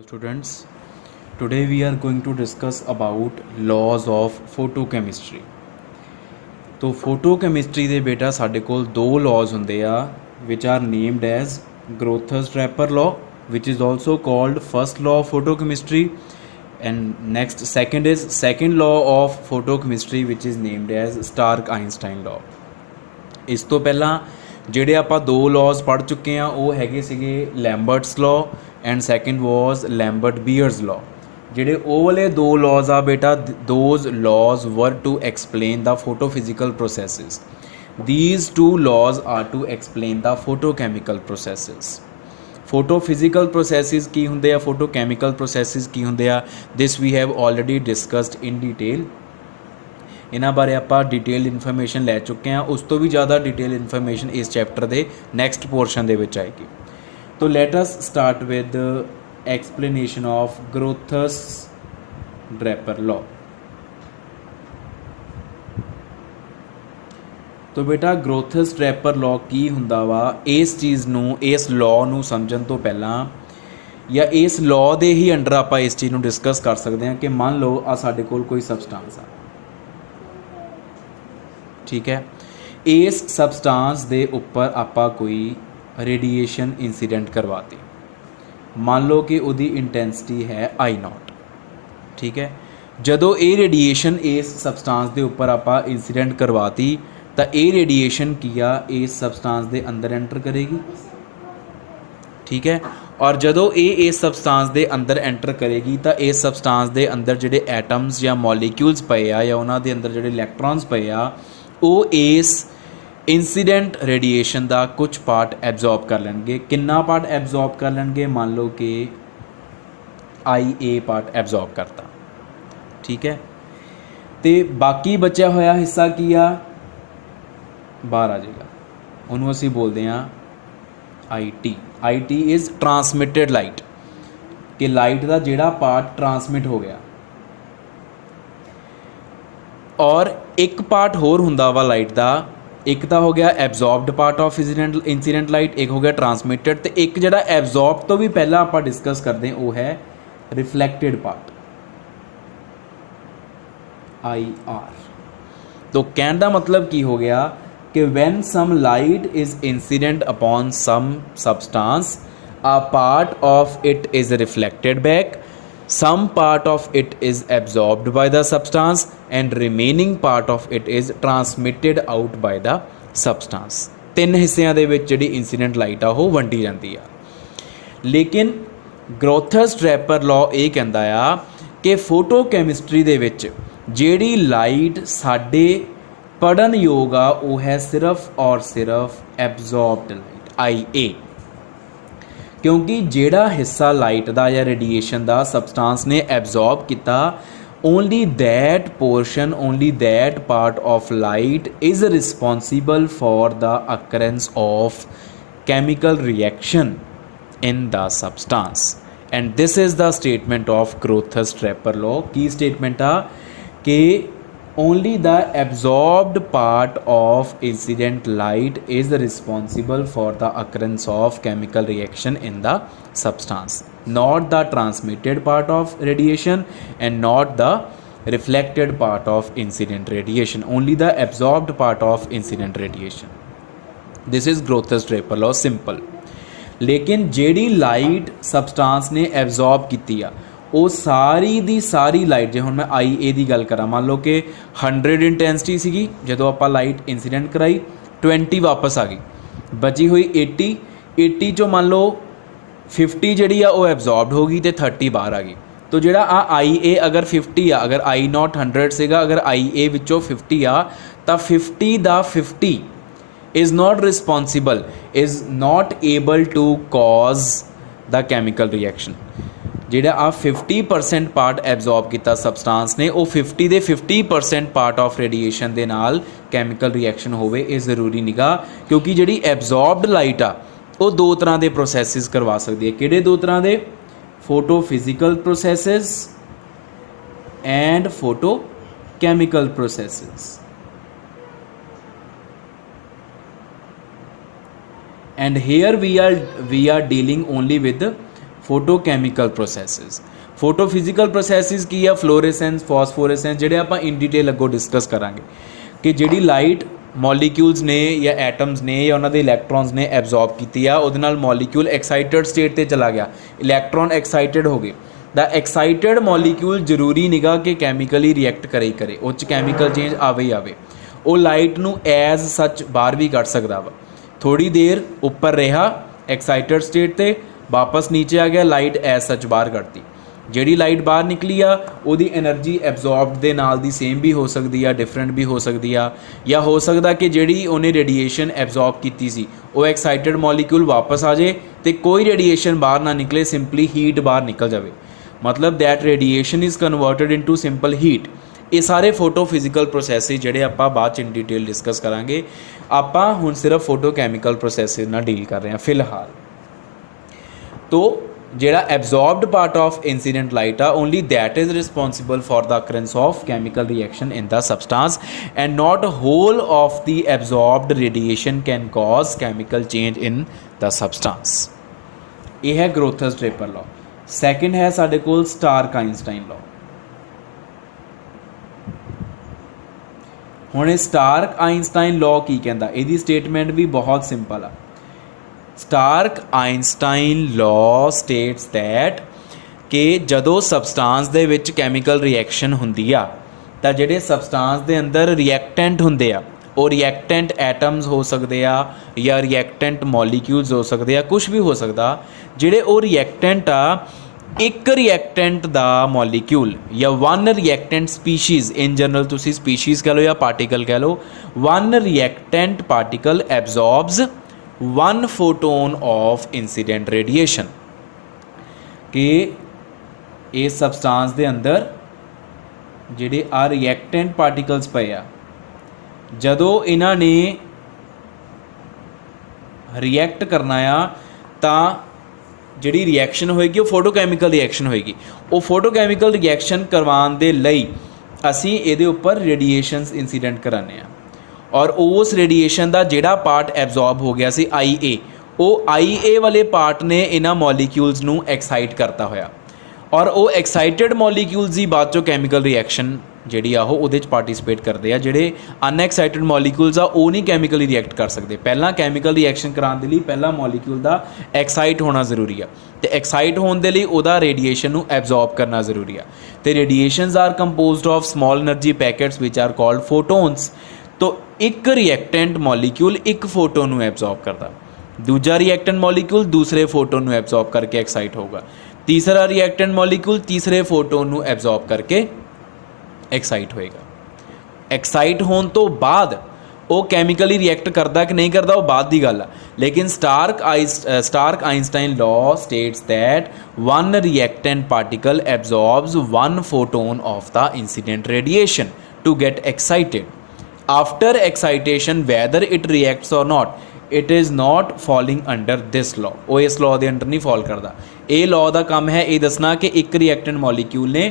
Hello students, today we are going to discuss about laws of photochemistry. तो photochemistry ਦੇ ਬੇਟਾ ਸਾਡੇ ਕੋਲ ਦੋ laws ਹੁੰਦੇ ਆ which are named as Grotthus-Draper law which is also called first law of photochemistry and next second law of photochemistry which is named as Stark-Einstein law. ਇਸ ਤੋਂ ਪਹਿਲਾਂ ਜਿਹੜੇ ਆਪਾਂ ਦੋ ਲਾਜ਼ ਪੜ੍ਹ ਚੁੱਕੇ ਆ ਉਹ ਹੈਗੇ ਸੀਗੇ Lambert's law and second was Lambert Beer's law. ਜਿਹੜੇ ਉਹ ਵਾਲੇ ਦੋ ਲਾਜ਼ ਆ ਬੇਟਾ those laws were to explain the photophysical processes. these two laws are to explain the photochemical processes. Photophysical processes ਕੀ ਹੁੰਦੇ ਆ, photochemical processes ਕੀ ਹੁੰਦੇ ਆ, this we have already discussed in detail. ਇਹਨਾਂ ਬਾਰੇ ਆਪਾਂ ਡਿਟੇਲ ਇਨਫੋਰਮੇਸ਼ਨ ਲੈ ਚੁੱਕੇ ਹਾਂ। ਉਸ ਤੋਂ ਵੀ ਜ਼ਿਆਦਾ ਡਿਟੇਲ ਇਨਫੋਰਮੇਸ਼ਨ ਇਸ ਚੈਪਟਰ ਦੇ ਨੈਕਸਟ ਪੋਰਸ਼ਨ ਦੇ ਵਿੱਚ ਆਏਗੀ। ਤੋ let us start with explanation of Grotthuss Draper law. ਤੋ ਬੇਟਾ ਗ੍ਰੋਥਸ ਡ੍ਰੈਪਰ ਲਾਅ ਕੀ ਹੁੰਦਾ ਵਾ, ਇਸ ਚੀਜ਼ ਨੂੰ ਇਸ ਲਾਅ ਨੂੰ ਸਮਝਣ ਤੋਂ ਪਹਿਲਾਂ ਜਾਂ ਇਸ ਲਾਅ ਦੇ ਹੀ ਅੰਡਰ ਆਪਾਂ ਇਸ ਚੀਜ਼ ਨੂੰ ਡਿਸਕਸ ਕਰ ਸਕਦੇ ਹਾਂ ਕਿ ਮੰਨ ਲਓ ਆ ਸਾਡੇ ਕੋਲ ਕੋਈ ਸਬਸਟੈਂਸ ਆ, ਠੀਕ ਹੈ। ਇਸ ਸਬਸਟੈਂਸ ਦੇ ਉੱਪਰ ਆਪਾਂ ਕੋਈ ਰੇਡੀਏਸ਼ਨ ਇੰਸੀਡੈਂਟ ਕਰਵਾਤੀ, ਮੰਨ ਲਓ ਕਿ ਉਹਦੀ ਇੰਟੈਂਸਿਟੀ ਹੈ I0, ਠੀਕ ਹੈ। ਜਦੋਂ ਇਹ ਰੇਡੀਏਸ਼ਨ ਇਸ ਸਬਸਟੈਂਸ ਦੇ ਉੱਪਰ ਆਪਾਂ ਇੰਸੀਡੈਂਟ ਕਰਵਾਤੀ ਤਾਂ ਇਹ ਰੇਡੀਏਸ਼ਨ ਕੀ ਆ, ਇਸ ਸਬਸਟੈਂਸ ਦੇ ਅੰਦਰ ਐਂਟਰ ਕਰੇਗੀ, ਠੀਕ ਹੈ। ਔਰ ਜਦੋਂ ਇਹ ਇਸ ਸਬਸਟੈਂਸ ਦੇ ਅੰਦਰ ਐਂਟਰ ਕਰੇਗੀ ਤਾਂ ਇਸ ਸਬਸਟੈਂਸ ਦੇ ਅੰਦਰ ਜਿਹੜੇ ਐਟਮਸ ਜਾਂ ਮੋਲੀਕਿਊਲਸ ਪਏ ਆ ਜਾਂ ਉਹਨਾਂ ਦੇ ਅੰਦਰ ਜਿਹੜੇ ਇਲੈਕਟ੍ਰੋਨਸ ਪਏ ਆ ਉਹ ਇਸ ਇੰਸੀਡੈਂਟ ਰੇਡੀਏਸ਼ਨ ਦਾ ਕੁਝ ਪਾਰਟ ਐਬਜ਼ੌਰਬ ਕਰ ਲੈਣਗੇ। ਕਿੰਨਾ ਪਾਰਟ ਐਬਜ਼ੌਰਬ ਕਰ ਲੈਣਗੇ, ਮੰਨ ਲਓ ਕਿ IA ਪਾਰਟ ਐਬਜ਼ੌਰਬ ਕਰਤਾ, ਠੀਕ ਹੈ। ਅਤੇ ਬਾਕੀ ਬਚਿਆ ਹੋਇਆ ਹਿੱਸਾ ਕੀ ਆ, ਬਾਹਰ ਆ ਜਾਏਗਾ, ਉਹਨੂੰ ਅਸੀਂ ਬੋਲਦੇ ਹਾਂ IT। IT ਇਜ਼ ਟਰਾਂਸਮਿਟਡ ਲਾਈਟ, ਕਿ ਲਾਈਟ ਦਾ ਜਿਹੜਾ ਪਾਰਟ ਟਰਾਂਸਮਿਟ ਹੋ ਗਿਆ। ਔਰ ਇੱਕ ਪਾਰਟ ਹੋਰ ਹੁੰਦਾ ਵਾ ਲਾਈਟ ਦਾ, ਇੱਕ ਤਾਂ ਹੋ ਗਿਆ ਐਬਜ਼ੌਰਬਡ ਪਾਰਟ ਆਫ ਇੰਸੀਡੈਂਟ ਲਾਈਟ, ਇੱਕ ਹੋ ਗਿਆ ਟਰਾਂਸਮਿਟਡ, ਅਤੇ ਇੱਕ ਜਿਹੜਾ ਐਬਜ਼ੌਰਬ ਤੋਂ ਵੀ ਪਹਿਲਾਂ ਆਪਾਂ ਡਿਸਕਸ ਕਰਦੇ ਹਾਂ ਉਹ ਹੈ ਰਿਫਲੈਕਟਡ ਪਾਰਟ IR। ਤੋ ਕਹਿਣ ਦਾ ਮਤਲਬ ਕੀ ਹੋ ਗਿਆ ਕਿ when some light is incident upon some substance, a part of it is reflected back, some part of it is absorbed by the substance and remaining part of it is transmitted out by the substance। ਤਿੰਨ ਹਿੱਸਿਆਂ ਦੇ ਵਿੱਚ ਜਿਹੜੀ incident light ਆ ਉਹ ਵੰਡੀ ਜਾਂਦੀ ਆ। ਲੇਕਿਨ ਗ੍ਰੋਥਸ ਡ੍ਰੈਪਰ ਲਾਅ ਇਹ ਕਹਿੰਦਾ ਆ ਕਿ ਫੋਟੋਕੈਮਿਸਟਰੀ ਦੇ ਵਿੱਚ ਜਿਹੜੀ ਲਾਈਟ ਸਾਡੇ ਪੜ੍ਹਨ ਯੋਗ ਆ ਉਹ ਹੈ ਸਿਰਫ ਔਰ ਸਿਰਫ ਐਬਜ਼ੌਰਬਡ ਲਾਈਟ IA, ਕਿਉਂਕਿ ਜਿਹੜਾ ਹਿੱਸਾ ਲਾਈਟ ਦਾ ਜਾਂ ਰੇਡੀਏਸ਼ਨ ਦਾ ਸਬਸਟੈਂਸ ਨੇ ਐਬਜ਼ੌਰਬ ਕੀਤਾ only that portion, only that part of light is responsible for the occurrence of chemical reaction in the substance and this is the statement of Grotthus-Draper law। Ki statement ਆ ਕਿ only the absorbed part of incident light is responsible for the occurrence of chemical reaction in the substance, not the transmitted part of radiation and not the reflected part of incident radiation, only the absorbed part of incident radiation। this is Grotthus-Draper law, simple। लेकिन ਜਿਹੜੀ light substance ਨੇ absorb ਕੀਤੀ ਆ ਉਹ ਸਾਰੀ ਦੀ ਸਾਰੀ light, ਜੇ ਹੁਣ ਮੈਂ IA ਦੀ ਗੱਲ ਕਰਾਂ, ਮੰਨ ਲਓ ਕਿ 100 ਇੰਟੈਂਸਿਟੀ ਸੀਗੀ, ਜਦੋਂ ਆਪਾਂ ਲਾਈਟ ਇੰਸੀਡੈਂਟ ਕਰਾਈ 20 ਵਾਪਸ ਆ ਗਈ, ਬਚੀ ਹੋਈ 80 ਚੋਂ ਮੰਨ ਲਓ 50 ਜਿਹੜੀ ਆ ਉਹ ਐਬਜ਼ੌਰਬਡ ਹੋ ਗਈ ਅਤੇ 30 ਬਾਹਰ ਆ ਗਈ। ਤੋ ਜਿਹੜਾ ਆ IA ਅਗਰ 50 ਆ, ਅਗਰ I0 100 ਸੀਗਾ, ਅਗਰ IA ਵਿੱਚੋਂ 50 ਆ ਤਾਂ 50 ਦਾ 50 is not responsible, is not able to cause the chemical reaction। ਜਿਹੜਾ ਆ 50% ਪਾਰਟ ਐਬਜ਼ੌਰਬ ਕੀਤਾ ਸਬਸਟੈਂਸ ਨੇ ਉਹ 50 ਦੇ 50% ਪਾਰਟ ਆਫ ਰੇਡੀਏਸ਼ਨ ਦੇ ਨਾਲ ਕੈਮੀਕਲ ਰਿਐਕਸ਼ਨ ਹੋਵੇ ਇਹ ਜ਼ਰੂਰੀ ਨੀਗਾ, ਕਿਉਂਕਿ ਜਿਹੜੀ ਐਬਜ਼ੌਰਬਡ ਲਾਈਟ ਆ ਉਹ ਦੋ ਤਰ੍ਹਾਂ ਦੇ ਪ੍ਰੋਸੈਸਿਸ ਕਰਵਾ ਸਕਦੀ ਹੈ। ਕਿਹੜੇ ਦੋ ਤਰ੍ਹਾਂ ਦੇ, photophysical processes and photochemical processes. and here we are dealing only with photochemical processes. Photophysical processes की है? फ्लोरेसेंस, फॉस्फोरेसेंस, जिहड़े आपां इन डिटेल अगों डिस्कस करांगे कि जिहड़ी लाइट मॉलीक्यूल्स ने या एटम्स ने या उन्हां दे इलैक्ट्रॉन्स ने एब्जॉर्ब कीती आ, उहदे नाल मॉलीक्यूल एक्साइटेड स्टेट ते चला गया, इलैक्ट्रॉन एक्साइटेड हो गए। द एक्साइटेड मॉलीक्यूल जरूरी निगा कि कैमिकली रिएक्ट करे ही करे, उस कैमिकल चेंज आवे ही आवे, वो लाइट नू एज सच बाहर भी कढ़ सकदा वा। थोड़ी देर उपर रहा एक्साइटेड स्टेट ते, वापस नीचे आ गया, लाइट एज सच बाहर कढ़ती। जिहड़ी लाइट बाहर निकली आ उहदी एनर्जी एब्जॉर्ब दे नाल दी सेम भी हो सकती है, डिफरेंट भी हो सकती है, या हो सकता कि जिहड़ी उन्हें रेडिएशन एब्जॉर्ब कीती सी वो एक्साइटेड मॉलीक्यूल वापस आ जाए तो कोई रेडिएशन बाहर ना निकले, सिंपली हीट बाहर निकल जाए, मतलब that radiation is converted into simple heat. ये सारे फोटोफिजिकल प्रोसैसिस जिहड़े आपां बाद च इन डिटेल डिस्कस करांगे, आपां हुण सिर्फ फोटोकैमिकल प्रोसैसिस नाल डील कर रहे हैं फिलहाल। तो जिहड़ा absorbed part of incident light आ, only that is responsible for the occurrence of chemical reaction in the substance and not whole of the absorbed radiation can cause chemical change in the substance. यह है Grotthuss Draper law. Second है साडे कोल Stark Einstein law. हुण Stark Einstein law की कहंदा, इहदी statement भी बहुत सिंपल आ। Stark Einstein law states that कि जदों सबसटांस दे विच कैमिकल रिएक्शन हुंदी आ तां जिहड़े सबसटांस दे अंदर रिएक्टेंट हुंदे आ, वो रिएक्टेंट एटम्स हो सकते आ या रिएक्टेंट मॉलीक्यूल्स हो सकते आ, कुछ भी हो सकता। जिहड़े वो रिएक्टेंट आ, एक रिएक्टेंट दा मॉलीक्यूल या one reactant species, in general तुसी स्पीशीज़ कह लो या पार्टिकल कह लो, one reactant particle absorbs one photon of incident radiation. कि इस सबसटांस दे अंदर जिहड़े आ रिएक्टेंट पार्टिकल्स पे आ, जदों इन्हां ने रिएक्ट करना आ तां जिहड़ी रिएक्शन होएगी वो फोटोकैमिकल रिएक्शन होएगी। वो फोटोकैमिकल रिएक्शन करवाउण दे लई असीं इहदे उपर रेडिएशनस इंसीडेंट कराने आ, और उस रेडिएशन का जिहड़ा पार्ट एब्जॉर्ब हो गया सी IA, वो IA वाले पार्ट ने इन्हां मॉलीक्यूल्स नू एक्साइट करता होया, और वो एक्साइटेड मॉलीक्यूल्स ही बाद चो कैमिकल रिएक्शन जिहड़ी आ उहदे च पार्टिसिपेट करते हैं। जिहड़े अनएक्साइटेड मॉलीक्यूल्स आ वो नहीं कैमिकली रिएक्ट कर सकते। पहला कैमिकल रिएक्शन कराने लई पहला मॉलीक्यूल का एक्साइट होना जरूरी है, तो एक्साइट होने के लिए उहदा रेडिएशन नू एब्जॉर्ब करना जरूरी है। तो radiations are composed of small energy packets which are called photons. तो एक रिएक्टेंट मॉलीक्यूल एक फोटोन नू एब्जॉर्ब करता, दूजा रिएक्टेंट मॉलीक्यूल दूसरे फोटोन नू एब्जॉर्ब करके एक्साइट होगा, तीसरा रिएक्टेंट मॉलीक्यूल तीसरे फोटोन नू एब्जॉर्ब करके एक्साइट होएगा। एक्साइट होने तो बाद वो कैमिकली रिएक्ट करता कि नहीं करता वो बाद की गल है, लेकिन Stark Einstein law states that one reactant particle absorbs one photon of the incident radiation to get excited. After excitation whether it reacts or not, it is not falling under this law। वो इस law के under नहीं fall करता। ये law का काम है ये दसना कि एक रिएक्टेंट मॉलीक्यूल ने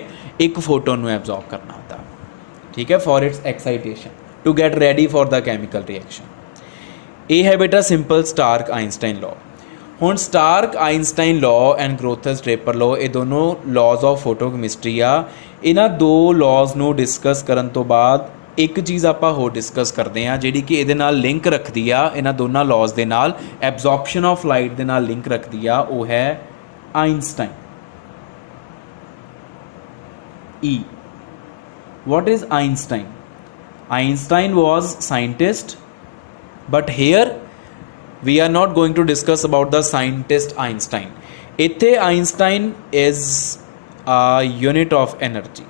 एक फोटोन नू एब्जॉर्ब करना होता, ठीक है, for its excitation to get ready for the chemical reaction. ये है बेटा सिंपल स्टार्क आइंस्टाइन लॉ। हुण Stark Einstein law and Grotthuss Draper law, ये दोनों लॉज ऑफ फोटोकैमिस्ट्री आ। इन्हां दो लॉज नू डिस्कस करन तो बाद एक चीज़ आपां होर डिस्कस करते हैं जिहड़ी कि इहदे नाल लिंक रखदी आ, इन्हां दोनों लॉज दे नाल एब्जॉर्प्शन ऑफ लाइट दे नाल लिंक रखदी आ, वो है Einstein. E. What is Einstein? Einstein was scientist, but here we are not going to discuss about the scientist Einstein. इत्थे Einstein is a unit of energy।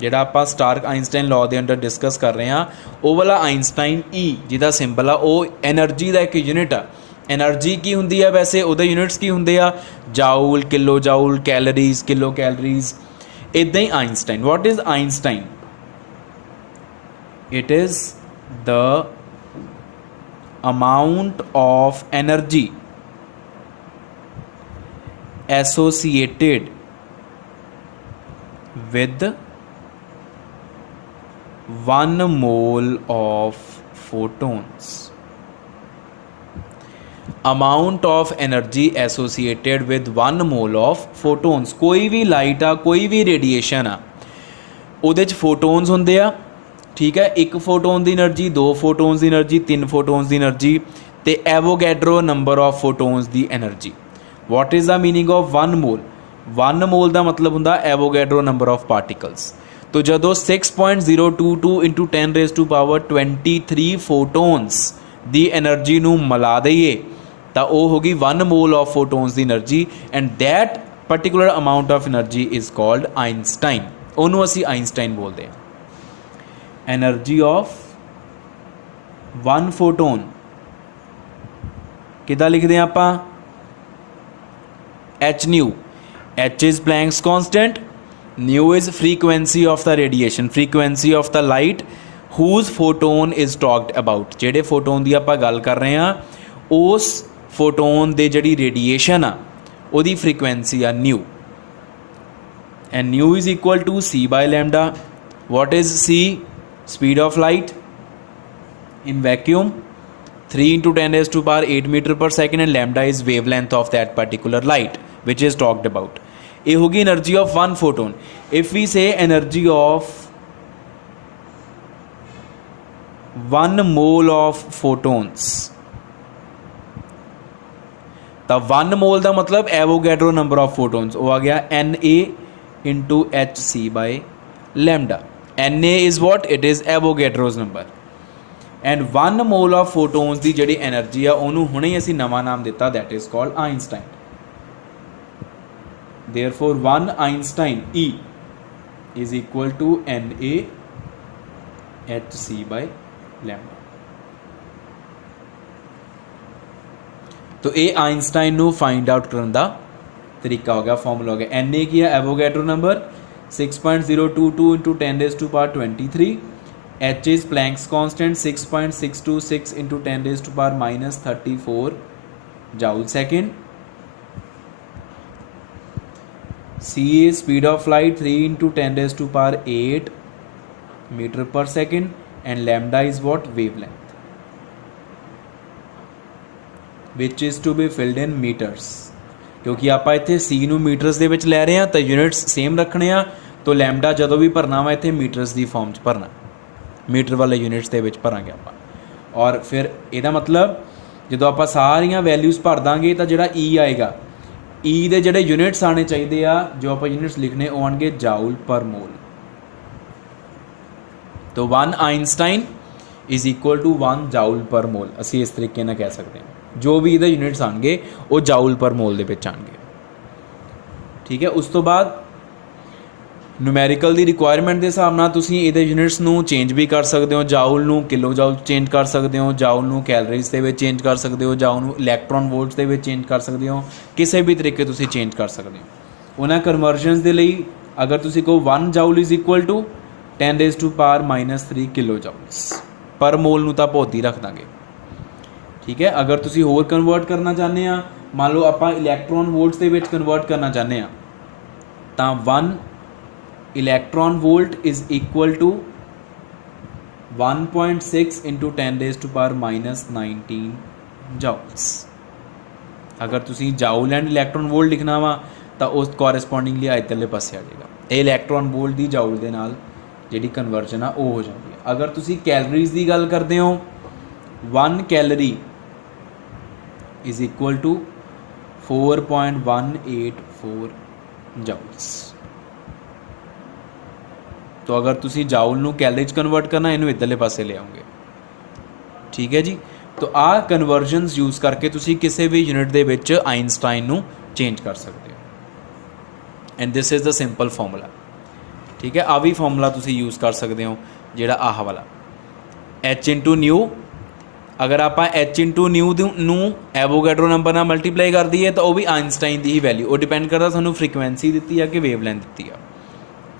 जिहड़ा आपां Stark Einstein law दे under discuss कर रहे हैं, वो वाला Einstein E जिहदा symbol आ वो energy का एक यूनिट आ। एनर्जी की हुंदी है वैसे उहदे यूनिट्स की हुंदे आ, joule, kilo joule, calories, kilo calories, इदां ही Einstein. What is Einstein? It is the amount of energy associated with 1 mole of photons। Amount of energy associated with 1 mole of photons. कोई भी लाइट आ, कोई भी radiation आ, ਉਹਦੇ 'ਚ photons ਹੁੰਦੇ ਆ, ਠੀਕ ਹੈ। ਇੱਕ ਫੋਟੋਨ ਦੀ એનર્ਜੀ, ਦੋ ਫੋਟੋਨਸ ਦੀ એનર્ਜੀ, ਤਿੰਨ ਫੋਟੋਨਸ ਦੀ એનર્ਜੀ ਤੇ ਐਵੋਗੈਡਰੋ ਨੰਬਰ ਆਫ ਫੋਟੋਨਸ ਦੀ energy. What is the meaning of 1 mole? 1 mole ਦਾ ਮਤਲਬ ਹੁੰਦਾ ਐਵੋਗੈਡਰੋ ਨੰਬਰ ਆਫ ਪਾਰਟੀਕਲਸ। तो ਜਦੋਂ 6.022 इंटू 10⁻23 ਫੋਟੋਨਸ ਦੀ એનર્ਜੀ ਨੂੰ ਮਿਲਾ ਦਈਏ ਤਾਂ ਉਹ ਹੋ ਗਈ 1 ਮੋਲ ਆਫ ਫੋਟੋਨਸ ਦੀ energy, and that particular amount of energy is called Einstein. ਉਹਨੂੰ ਅਸੀਂ ਆਇਨਸਟਾਈਨ ਬੋਲਦੇ ਹਾਂ। એનર્ਜੀ ਆਫ 1 ਫੋਟੋਨ ਕਿੱਦਾਂ ਲਿਖਦੇ ਹਾਂ ਆਪਾਂ? h nu। h is Planck's constant, nu is frequency of the radiation, frequency of the light whose photon is talked about। ਜਿਹੜੇ photon ਦੀ ਆਪਾਂ ਗੱਲ ਕਰ ਰਹੇ ਹਾਂ ਉਸ ਫੋਟੋਨ ਦੇ ਜਿਹੜੀ ਰੇਡੀਏਸ਼ਨ ਆ ਉਹਦੀ ਫ੍ਰੀਕੁਐਂਸੀ ਆ new, and nu is equal to c by lambda। what is c? speed of light in vacuum, 3 into 10⁻8 meter per second, and lambda is wavelength of that particular light which is talked about। ये होगी energy of 1 photon. If we say energy of 1 mole of photons, तो 1 मोल का मतलब Avogadro number of photons वो आ गया Na into HC by lambda. Na is what? It is Avogadro's number. And 1 mole of photons की जी energy आ उन्होंने हुणे ही असी नवा नाम दिता, that is called Einstein. Therefore 1 Einstein E is equal to Na HC by lambda। तो ये Einstein ਨੂੰ फाइंड आउट करने का तरीका हो गया, फॉर्मूला हो गया। Na की है Avogadro number 6.022 into 10⁻23। H is Planck's constant 6.626 into 10⁻34 joule second। C is speed of light 3 into 10⁸8 meter per second, and lambda is what? wavelength, which is to be filled in meters। क्योंकि आप इत्थे C ਨੂੰ metres ਦੇ ਵਿੱਚ ਲੈ ਰਹੇ ਹਾਂ ਤਾਂ यूनिट्स सेम रखने ਆ, तो लैम्डा ਜਦੋਂ भी भरना वा इत्थे मीटर्स ਦੀ फॉर्म 'ਚ भरना, मीटर वाले यूनिट्स ਦੇ ਵਿੱਚ ਭਰਾਂਗੇ ਆਪਾਂ। और फिर ਇਹਦਾ मतलब ਜਦੋਂ ਆਪਾਂ ਸਾਰੀਆਂ ਵੈਲਿਊਜ਼ ਭਰ ਦਾਂਗੇ ਤਾਂ ਜਿਹੜਾ E ਆਏਗਾ, E ਦੇ ਜਿਹੜੇ यूनिट्स आने चाहिए आ, जो आप यूनिट्स लिखने वो आएंगे जाउल पर मोल। तो 1 Einstein is equal to 1 joule per mole, असी इस तरीके ना कह सकते हैं। जो भी ये यूनिट्स आएंगे वो जाउल पर मोल दे विच आएंगे, ठीक है। उस तो बाद न्यूमैरिकल की रिक्वायरमेंट के हिसाब नाल तुसीं इहदे यूनिट्स नूं चेंज भी कर सकते हो, जाउल नूं किलो जाउल चेंज कर सकते हो, जाउल नूं कैलरीज दे विच चेंज कर सकते हो, जाउल नूं इलैक्ट्रॉन वोल्ट्स दे विच चेंज कर सकते हो, किसी भी तरीके तुसीं चेंज कर सकते हो। उन्हां कन्वर्जनस दे लई अगर तुसीं को 1 joule is equal to 10⁻³ kilo joules per mole नूं तां भोत ही रख दांगे, ठीक है। अगर तुसीं होर कन्वर्ट करना चाहते हैं, मान लो आपां इलैक्ट्रॉन वोल्ट्स दे विच कन्वर्ट करना चाहते हैं, तां 1 electron volt is equal to 1.6 into 10⁻19 joules. अगर तुसी जाउल एंड इलैक्ट्रॉन वोल्ट लिखना वा तो उस कॉरस्पॉन्डिंगली इधरले पासे आ जाएगा। ये इलैक्ट्रॉन वोल्ट की जाउल के नाल जिहड़ी कन्वर्जन आ वो हो जाती है। अगर तुसी कैलरीज की गल करते हो, 1 calorie is equal to 4.184 joules. तो अगर तुसी जाउल नूं कैलरी कन्वर्ट करना, इनू इधरले पासे ले आओगे, ठीक है जी। तो आ कन्वर्जनस यूज़ करके तुसी किसी भी यूनिट दे विच आइनस्टाइन नूं चेंज कर सकते हो, and this is the simple formula, ठीक है। आ भी फॉर्मूला तुसी यूज़ कर सकते हो जिहड़ा आह वाला H इंटू न्यू। अगर आप H इंटू न्यू नूं एवोगैड्रो नंबर नाल मल्टीप्लाई कर दईए तो वह भी आइनस्टाइन की ही वैल्यू, वो डिपेंड करता सानूं फ्रीकुएंसी दी है कि वेवलेंथ दी है,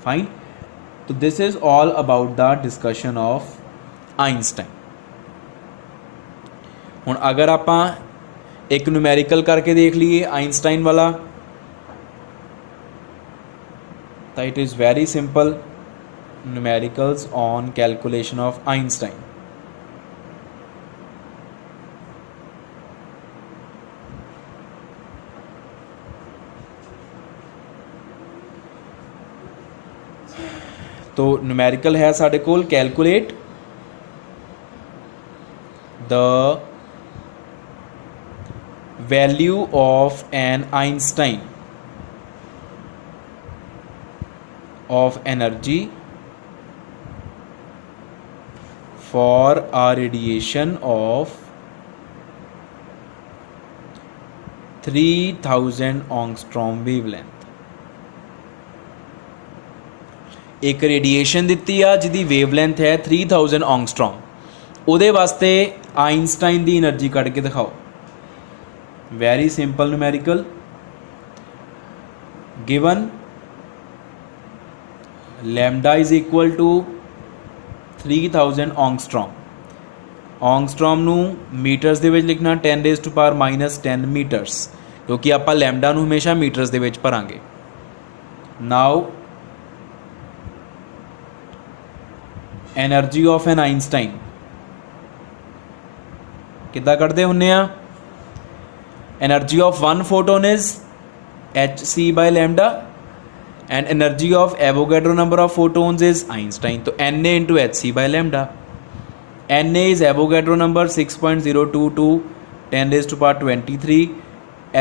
फाइन। तो this is all about the discussion of Einstein. हुण अगर आप एक न्यूमैरिकल करके देख लीए आइनस्टाइन वाला, तो it is very simple, numericals on calculation of Einstein. तो न्यूमेरिकल है साडे कोल calculate the value of an Einstein of energy for a radiation of 3000 angstrom wavelength। एक रेडिएशन दिती आ जिहदी वेवलेंथ है 3000 angstrom, ਉਹਦੇ ਵਾਸਤੇ ਆਇਨਸਟਾਈਨ ਦੀ એનર્ਜੀ ਕੱਢ ਕੇ ਦਿਖਾਓ। Very simple numerical given lambda is equal to 3000 angstrom. Angstrom नू मीटर्स दे विच लिखना 10⁻⁻10 मीटर्स, क्योंकि आप लैम्डा नू हमेशा मीटर्स दे विच भरांगे। Now energy of an Einstein किद्दां कढदे हुन्ने आ? Energy of one photon is hc by lambda and energy of Avogadro number of photons is Einstein, तो Na into hc by lambda। Na is Avogadro number 6.022 10 raised to power 23,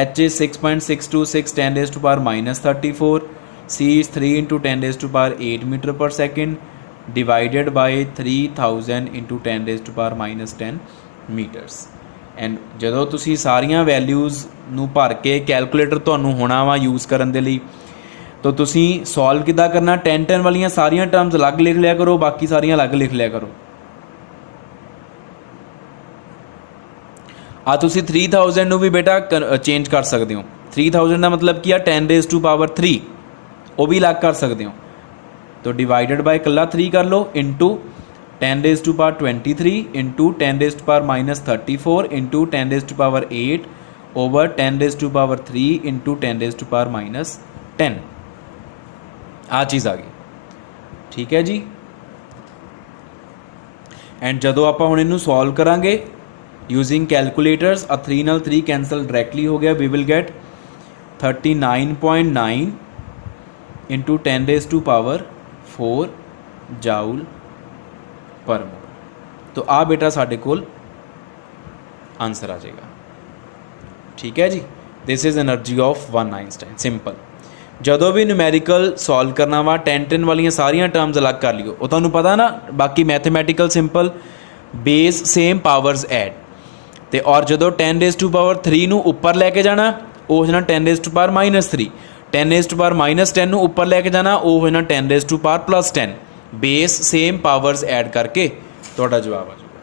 h is 6.626 10 raised to power minus 34, c is 3 into 10 raised to power 8 meter per second divided by 3000 into 10 raised to power minus 10 meters। And जदों तुसी सारियां values नू भर के calculator तुहानू होना वा use करन दे लई, तो तुसी सॉल्व किद्दां करना? 10 वालियां सारियां टर्म्स अलग लिख लिया करो, बाकी सारियां अलग लिख लिया करो। आ तुसी 3000 नू भी बेटा चेंज कर सकते हो। 3000 का मतलब की 10 raised to power 3 वो भी अलग कर सकते हो। तो डिवाइडेड बाय कला 3 कर लो into 10 raised to power 23 into 10 raised to power minus 34 into 10 raised to power 8 over 10 raised to power 3 into 10 raised to power minus 10। आ चीज़ आ गई, ठीक है जी। एंड जदों आपां हुण इनू सॉल्व करांगे यूजिंग कैलकुलेटर्स, आ 3 नाल 3 कैंसल डायरैक्टली हो गया। We will get 39.9 into 10 raised to power 4 joule per mole. तो आ बेटा साडे कोल आंसर आ जाएगा, ठीक है जी। This is energy of one Einstein. Simple. जदों भी न्यूमेरिकल सॉल्व करना वा 10 वालियां सारियां टर्म्स अलग कर लियो, वो तुहानू पता ना। बाकी mathematical simple base same powers add, तो और जदों 10 raised to power 3 नू उपर लैके जाना वो हो जाना 10 raised to power minus 3, 10 raised to power minus 10 नू उपर लैके जाना वो हो जाना 10 raised to power plus 10। Base same powers add करके तुहाडा जवाब आ जाएगा,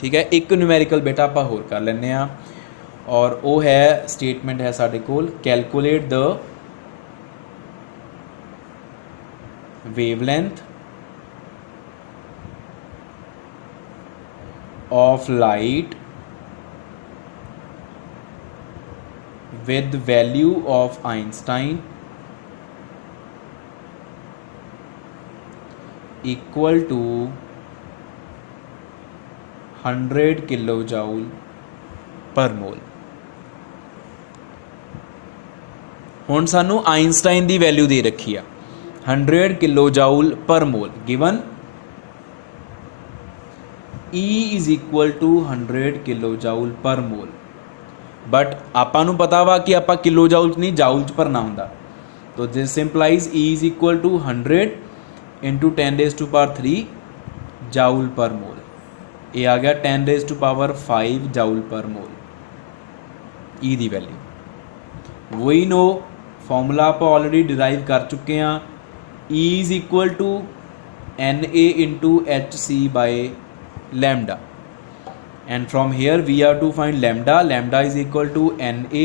ठीक है। एक न्यूमेरिकल बेटा आपां होर कर लैंदे आ, और वो है स्टेटमेंट है साडे कोल calculate the wavelength of light with value of Einstein equal to 100 kilojoule per mole। हुण सानू आइंस्टाइन दी वैल्यू दे रखी आ 100 kilojoule per mole, given E is equal to 100 kilojoule per mole. But आपां नूं पता वा कि आपां किलोजाउल नहीं जाउल च भरना हुंदा, तो this implies E is equal to 100 into 10 raised to power 3 joule per mole. ये आ गया 10 raised to power 5 joule per mole E the value. वही नो फॉर्मूला आप ऑलरेडी डिराइव कर चुके हैं। E is equal to Na into hc by lambda, and from here we have to find lambda। Lambda is equal to Na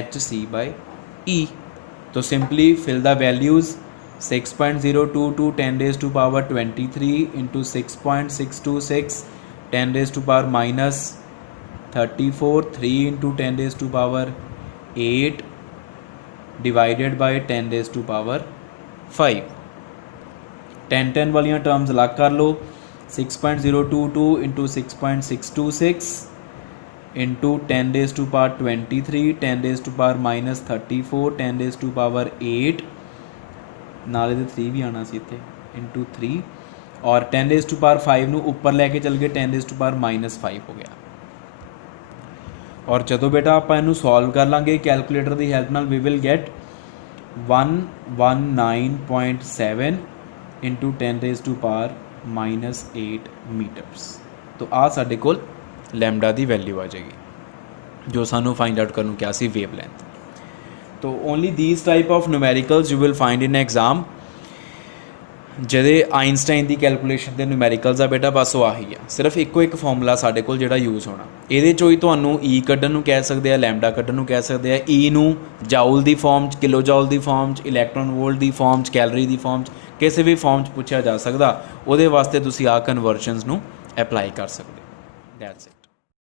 hc by E। तो simply fill the values 6.022 10 raised to power 23 into 6.626 10 raised to power minus 34 3 into 10 raised to power 8 divided by 10 raised to power 5। 10 वालियां terms अलग कर लो। 6.022 into 6.626 into 10 raised to power 23 10 raised to power minus 34 10 raised to power 8 नाले दे 3 भी आना सी इत्थे into 3 और 10⁵ ਨੂੰ ਉੱਪਰ ਲੈ ਕੇ ਚੱਲ ਗਏ 10⁻⁻5 ਹੋ ਗਿਆ। ਔਰ ਜਦੋਂ ਬੇਟਾ ਆਪਾਂ ਇਹਨੂੰ ਸੋਲਵ ਕਰ ਲਾਂਗੇ ਕੈਲਕੂਲੇਟਰ ਦੀ ਹੈਲਪ ਨਾਲ we will get 119.7 into 10⁻⁻8 metres. तो आ साडे कोल लैम्डा की वैल्यू आ जाएगी जो सानू फाइंड आउट करनू क्या सी वेव लेंथ। तो only these type of numericals you will find in exam ਜਿਹਦੇ ਆਈਨਸਟਾਈਨ ਦੀ ਕੈਲਕੂਲੇਸ਼ਨ ਦੇ ਨਿਊਮੈਰੀਕਲਸ ਆ ਬੇਟਾ ਬਸ ਉਹ ਆਹੀ ਆ, ਸਿਰਫ ਇੱਕੋ ਇੱਕ ਫਾਰਮੂਲਾ ਸਾਡੇ ਕੋਲ ਜਿਹੜਾ ਯੂਜ਼ ਹੋਣਾ। ਇਹਦੇ 'ਚੋਂ ਹੀ ਤੁਹਾਨੂੰ ਈ ਕੱਢਣ ਨੂੰ ਕਹਿ ਸਕਦੇ ਆ, ਲੈਮਡਾ ਕੱਢਣ ਨੂੰ ਕਹਿ ਸਕਦੇ ਆ। ਈ ਨੂੰ ਜਾਊਲ ਦੀ ਫਾਰਮ 'ਚ, ਕਿਲੋ ਜਾਊਲ ਦੀ ਫਾਰਮ 'ਚ, ਇਲੈਕਟ੍ਰੋਨ ਵੋਲਟ ਦੀ ਫਾਰਮ 'ਚ, ਕੈਲਰੀ ਦੀ ਫਾਰਮ 'ਚ, ਕਿਸੇ ਵੀ ਫਾਰਮ 'ਚ ਪੁੱਛਿਆ ਜਾ ਸਕਦਾ। ਉਹਦੇ ਵਾਸਤੇ ਤੁਸੀਂ ਆ ਕਨਵਰਜਨਸ ਨੂੰ ਅਪਲਾਈ ਕਰ ਸਕਦੇ। That's it.